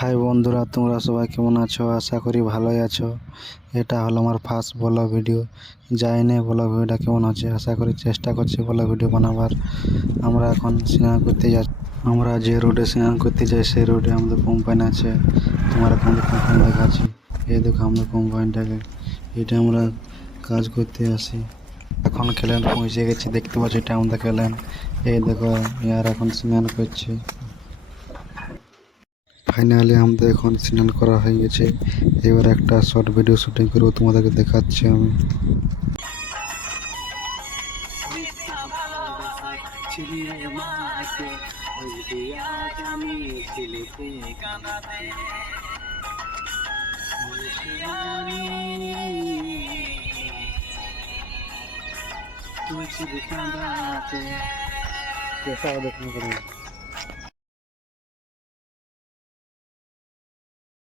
High বন্ধুরা, তোমরা সবাই কেমন আছো? আশা করি ভালোই আছো। এটা হলো আমার ফার্স্ট ব্লগ ভিডিও। জানি না ব্লগ ভিডিওটা কেমন হচ্ছে, আশা করি চেষ্টা করছি ব্লগ ভিডিও বানাবার। আমরা এখন স্নান করতে যাচ্ছি। আমরা যে রোডে স্নান করতে যাই সেই রোডে আমাদের কোম্পানি আছে। তোমার আমাদের কোম্পানি দেখাচ্ছি। এই দেখো আমাদের কোম্পানিটাকে, এটা আমরা কাজ করতে আসি। এখন খেলেন পৌঁছে গেছি, দেখতে পাচ্ছি এটা আমাদের খেলেন। এই দেখো ইয়ার এখন স্নান করছে। ফাইনালি আমাদের এখন স্নান করা হয়ে গেছে। এবার একটা শর্ট ভিডিও শুটিং করবো, তোমাদেরকে দেখাচ্ছি আমি। कैसा है देखने को।